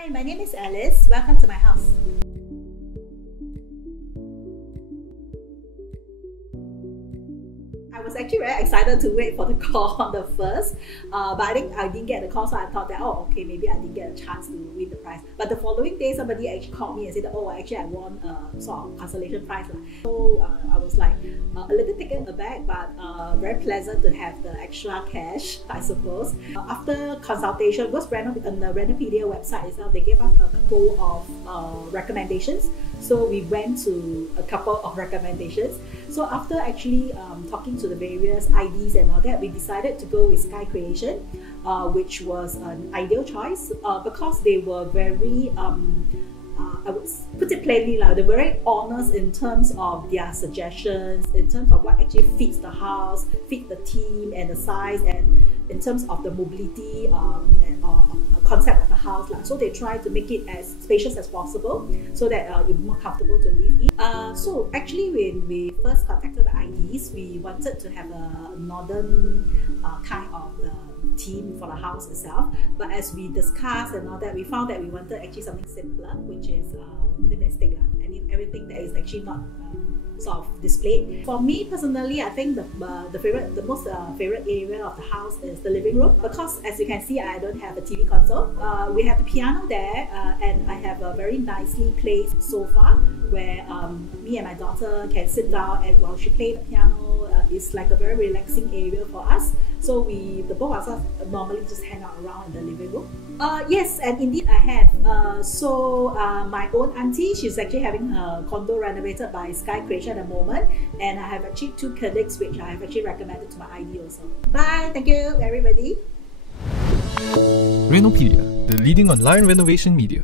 Hi, my name is Alice. Welcome to my house. I was actually very excited to wait for the call on the first, but I think I didn't get the call, so I thought that, oh, okay, maybe I didn't get a chance to win the prize. But the following day, somebody actually called me and said, oh, actually I won a sort of consolation prize. So I was like a little taken aback, but very pleasant to have the extra cash, I suppose. After consultation, because on the Renopedia website itself, they gave us a couple of recommendations. So we went to a couple of recommendations. So after actually talking to the various IDs and all that, we decided to go with Sky Creation, which was an ideal choice because they were very, I would put it plainly, they're very honest in terms of their suggestions, in terms of what actually fits the house, fits the theme and the size, and in terms of the mobility and concept of the house. So they try to make it as spacious as possible so that you're more comfortable to live in. So actually when we first contacted the IDs, we wanted to have a northern kind of the theme for the house itself, but as we discussed and all that, we found that we wanted actually something simpler, which is minimalistic. I mean, everything that is actually not sort of displayed. For me personally, I think the most favorite area of the house is the living room, because as you can see, I don't have a TV console. We have the piano there, and I have a very nicely placed sofa where me and my daughter can sit down, and while she plays the piano, it's like a very relaxing area for us. So the both of us normally just hang out around in the living room. Yes, and indeed I have. So my own auntie, she's actually having her condo renovated by Sky Creation at the moment, and I have actually 2 colleagues which I have actually recommended to my ID also. Bye, thank you everybody. Renopedia, the leading online renovation media.